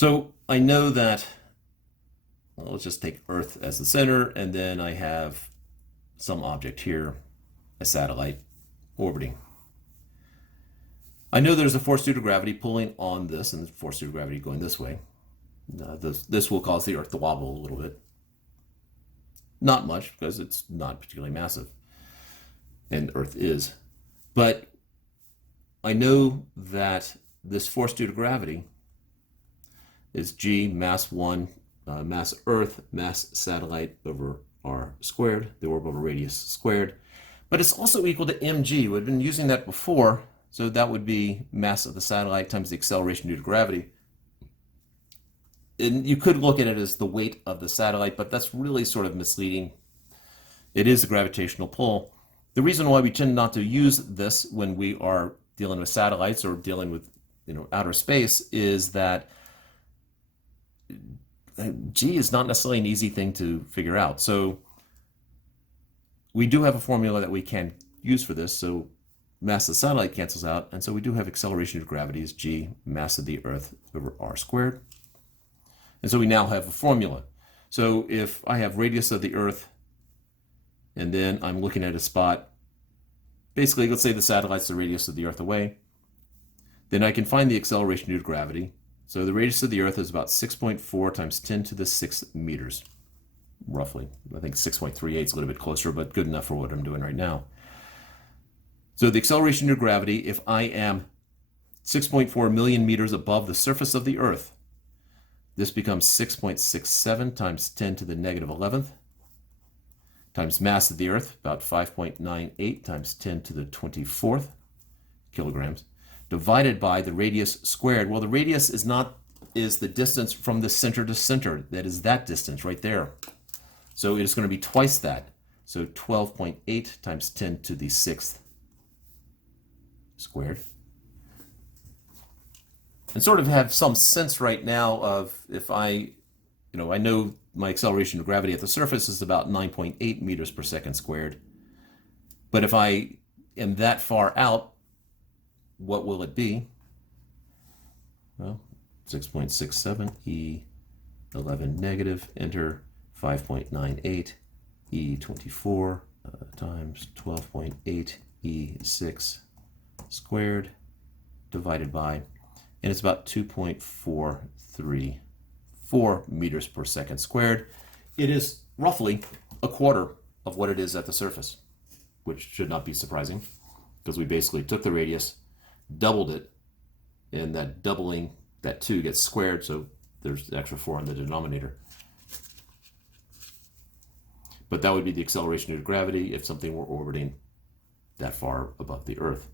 So I know that, well, let's just take Earth as the center, and then I have some object here, a satellite orbiting. I know there's a force due to gravity pulling on this, and the force due to gravity going this way. This will cause the Earth to wobble a little bit. Not much, because it's not particularly massive, and Earth is. But I know that this force due to gravity is G, mass 1, mass Earth, mass satellite over r squared, the orbital radius squared. But it's also equal to mg. We've been using that before, so that would be mass of the satellite times the acceleration due to gravity. And you could look at it as the weight of the satellite, but that's really sort of misleading. It is the gravitational pull. The reason why we tend not to use this when we are dealing with satellites or dealing with outer space is that G is not necessarily an easy thing to figure out. So we do have a formula that we can use for this. So mass of the satellite cancels out, and so we do have acceleration due to gravity is G, mass of the Earth over r squared. And so we now have a formula. So if I have radius of the Earth, and then I'm looking at a spot, basically, let's say the satellite's the radius of the Earth away, then I can find the acceleration due to gravity. So the radius of the Earth is about 6.4 times 10 to the 6th meters, roughly. I think 6.38 is a little bit closer, but good enough for what I'm doing right now. So the acceleration due to gravity, if I am 6.4 million meters above the surface of the Earth, this becomes 6.67 times 10 to the negative 11th, times mass of the Earth, about 5.98 times 10 to the 24th kilograms, divided by the radius squared. Well, the radius is the distance from the center to center. That is that distance right there. So it is going to be twice that. So 12.8 times 10 to the 6th squared. And sort of have some sense right now of if I know my acceleration of gravity at the surface is about 9.8 meters per second squared. But if I am that far out, what will it be? Well, 6.67 E11 negative, enter 5.98 E24 times 12.8 E6 squared divided by, and it's about 2.434 meters per second squared. It is roughly a quarter of what it is at the surface, which should not be surprising because we basically took the radius, doubled it, and that doubling, that 2 gets squared, so there's the extra 4 in the denominator. But that would be the acceleration due to gravity if something were orbiting that far above the Earth.